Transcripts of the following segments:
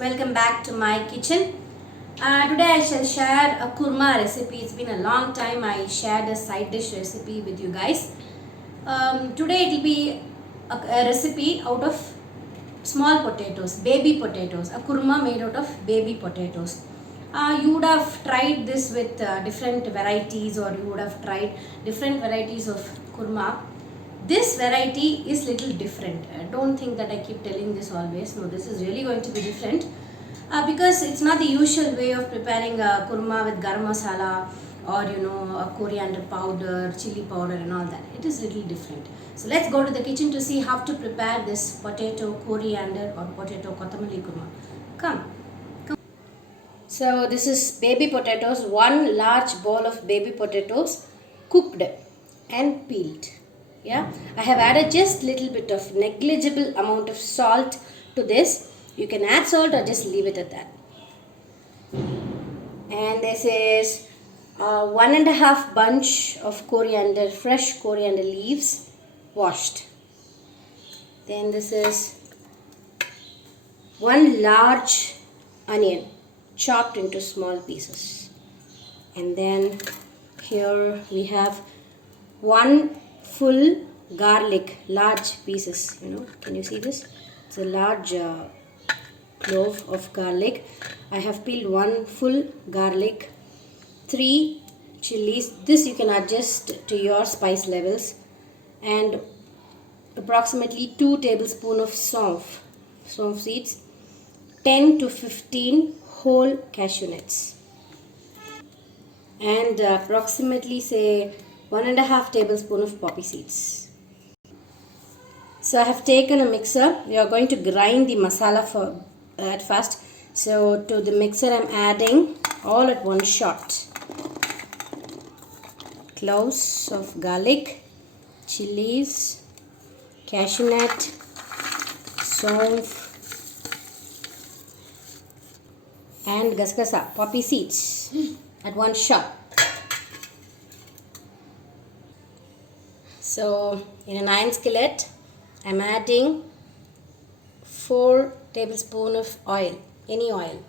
welcome back to my kitchen. Today I shall share a kurma recipe. It's been a long time I shared a side dish recipe with you guys. Today it will be a recipe out of small potatoes, baby potatoes, a kurma made out of baby potatoes. You would have tried this with different varieties, or you would have tried different varieties of kurma. This variety is little different. Don't think that I keep telling this always. No, this is really going to be different because it's not the usual way of preparing a kurma with garam masala or a coriander powder, chili powder and all that. It is little different. So let's go to the kitchen to see how to prepare this potato coriander or potato kotamali kurma. Come. So this is baby potatoes, one large bowl of baby potatoes cooked and peeled. Yeah, I have added just little bit of negligible amount of salt to this. You can add salt or just leave it at that. And this is 1.5 bunch of coriander, fresh coriander leaves, washed. Then this is one large onion, chopped into small pieces. And then here we have one full garlic, large pieces, can you see this? It's a large clove of garlic. I have peeled one full garlic, 3 chilies, this you can adjust to your spice levels, and approximately 2 tablespoons of saunf seeds, 10 to 15 whole cashew nuts, and approximately say 1.5 tablespoon of poppy seeds. So I have taken a mixer. We are going to grind the masala at first. So to the mixer I am adding all at one shot cloves of garlic, chilies, cashew nut, saunf and gasgasa, poppy seeds at one shot. So in an iron skillet, I am adding 4 tablespoons of oil, any oil.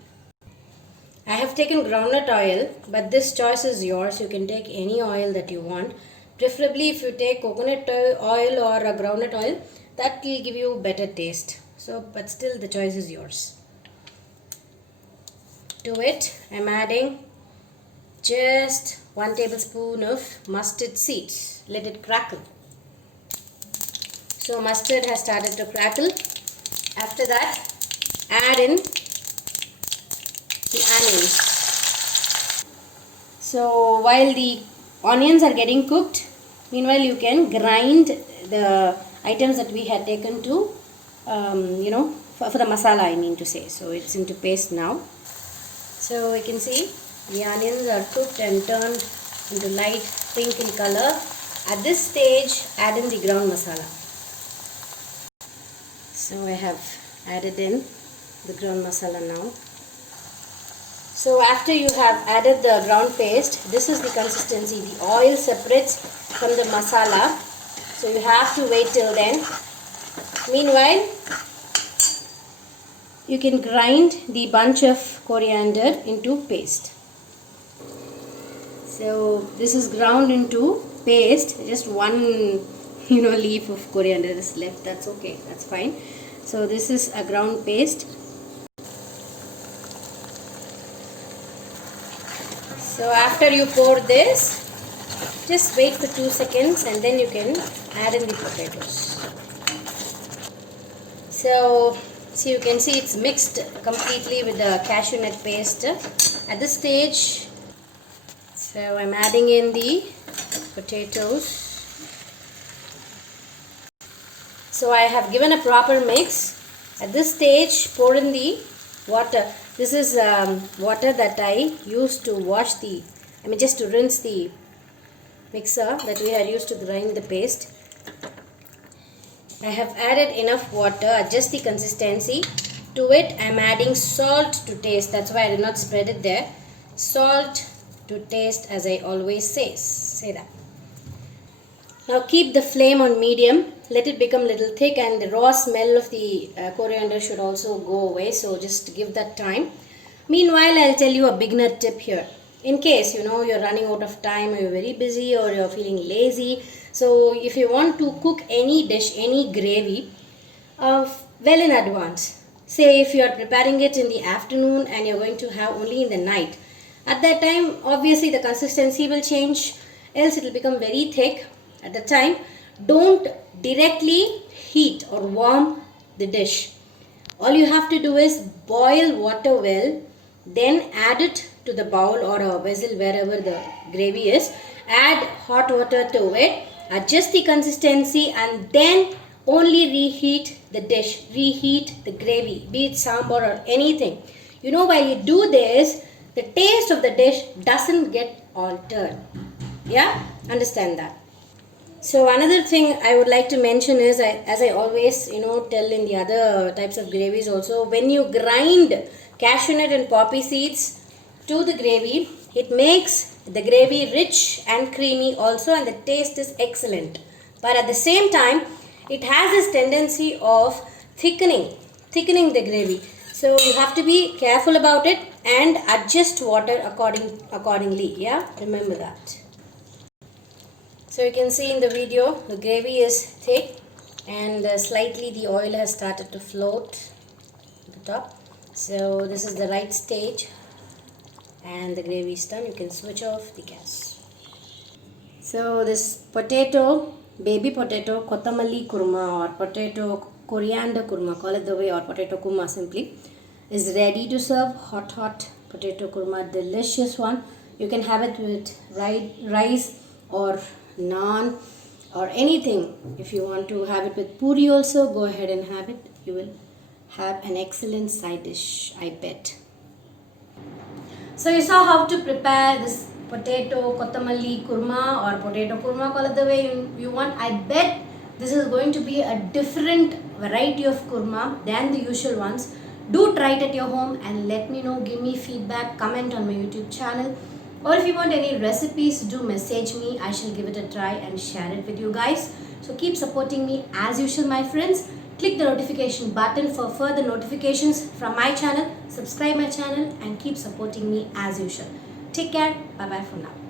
I have taken groundnut oil, but this choice is yours. You can take any oil that you want. Preferably if you take coconut oil or a groundnut oil, that will give you better taste. So, but still the choice is yours. To it, I am adding just 1 tablespoon of mustard seeds. Let it crackle. So mustard has started to crackle. After that, add in the onions. So while the onions are getting cooked, meanwhile you can grind the items that we had taken to, for the masala, I mean to say. So it's into paste now. So you can see the onions are cooked and turned into light pink in color. At this stage, add in the ground masala. So I have added in the ground masala now. So after you have added the ground paste, this is the consistency. The oil separates from the masala. So you have to wait till then. Meanwhile, you can grind the bunch of coriander into paste. So this is ground into paste. Just one leaf of coriander is left. That's okay. That's fine. So this is a ground paste. So after you pour this, just wait for 2 seconds and then you can add in the potatoes. So you can see it's mixed completely with the cashew nut paste. At this stage, so I'm adding in the potatoes. So I have given a proper mix. At this stage, pour in the water. This is water that I used to just to rinse the mixer that we had used to grind the paste. I have added enough water, adjust the consistency. To it, I am adding salt to taste. That's why I did not spread it there. Salt to taste, as I always say that. Now keep the flame on medium, let it become little thick, and the raw smell of the coriander should also go away, so just give that time. Meanwhile, I'll tell you a beginner tip here. In case you're running out of time, or you're very busy, or you're feeling lazy, so if you want to cook any dish, any gravy, well in advance. Say if you are preparing it in the afternoon and you're going to have only in the night. At that time, obviously the consistency will change, else it will become very thick. At the time, don't directly heat or warm the dish. All you have to do is boil water well, then add it to the bowl or a vessel wherever the gravy is. Add hot water to it, adjust the consistency, and then only reheat the dish, reheat the gravy, be it sambar or anything. While you do this, the taste of the dish doesn't get altered. Yeah, understand that. So another thing I would like to mention is, as I always tell in the other types of gravies also, when you grind cashew nut and poppy seeds to the gravy, it makes the gravy rich and creamy also, and the taste is excellent. But at the same time, it has this tendency of thickening the gravy. So you have to be careful about it and adjust water accordingly. Yeah, remember that. So you can see in the video, the gravy is thick and slightly the oil has started to float at the top. So this is the right stage and the gravy is done. You can switch off the gas. So this potato, baby potato, kottamalli kurma or potato coriander kurma, call it the way, or potato kurma simply, is ready to serve. Hot potato kurma, delicious one. You can have it with rice or naan or anything. If you want to have it with puri also, go ahead and have it. You will have an excellent side dish, I bet. So you saw how to prepare this potato kottamalli kurma or potato kurma, call it the way you want. I bet this is going to be a different variety of kurma than the usual ones. Do try it at your home and let me know. Give me feedback, comment on my YouTube channel. Or if you want any recipes, do message me. I shall give it a try and share it with you guys. So keep supporting me as usual, my friends. Click the notification button for further notifications from my channel. Subscribe my channel and keep supporting me as usual. Take care. Bye bye for now.